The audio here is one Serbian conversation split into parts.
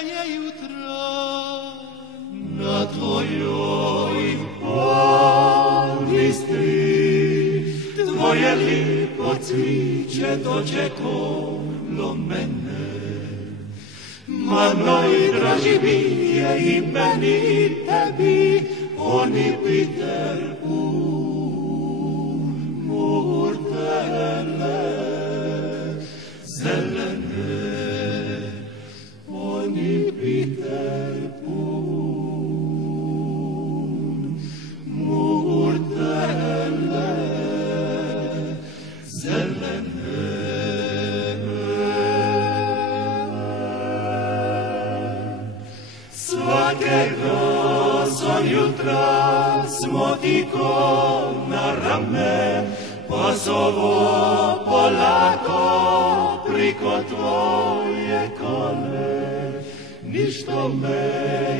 je jutra na tvojoj listri, tvoje lipo cviće dočekalo mene. Ma najdraži mi je i meni i tebi, oni Peter murtele zelene, oni Peter murtele zelene. Svakega jutra smo ti ko na rame, pa zovo polako priko tvoje kole. Ništo me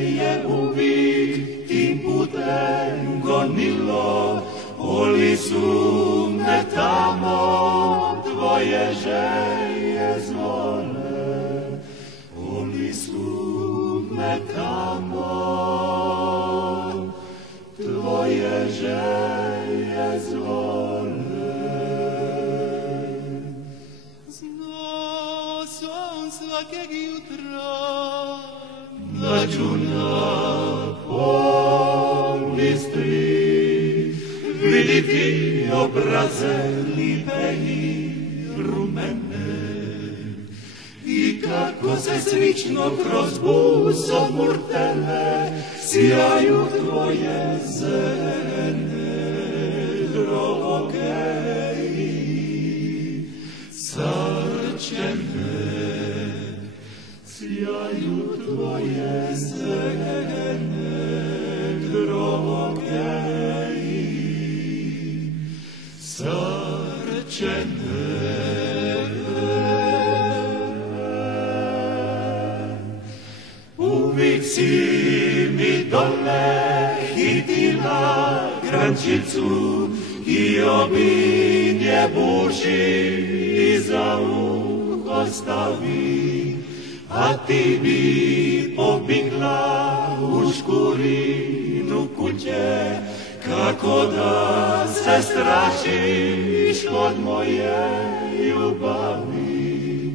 je uvijek tim putem gonilo, oli su me tamo tvoje želje zvole, oli su me tamo tvoje želje zvole. Znao sam svakeg jutra nađu na listri, viditi obraze lipe i rumene, i kako se slično kroz buso murtele sjaju tvoje zene droge i sarčene, sjaju tvoje zene droge i sarčene. Uvijek si mi dole hitila grančicu i obinje buši i za uho stavi, a ti bi pobigla u škurinu kuće, kako da se strašiš od moje ljubavi,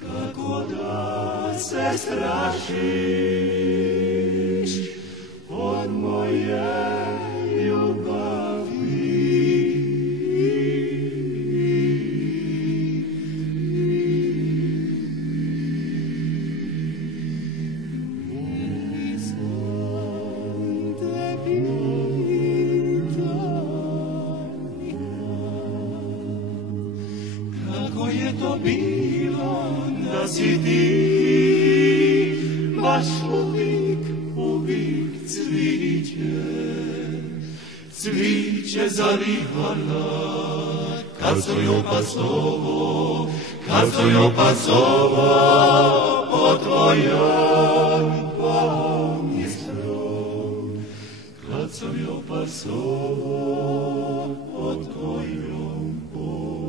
kako da se strašiš od moje ljubavi. Kako je to bilo da si ti baš uvijek cviće zalihala, kad stojao pasovo po tvojom pomistrom, kad stojao pasovo po tvojom pomistrom.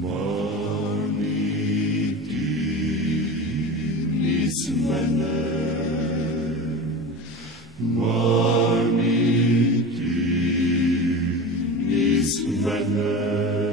Mani ti nis mene, mani ti nis mene.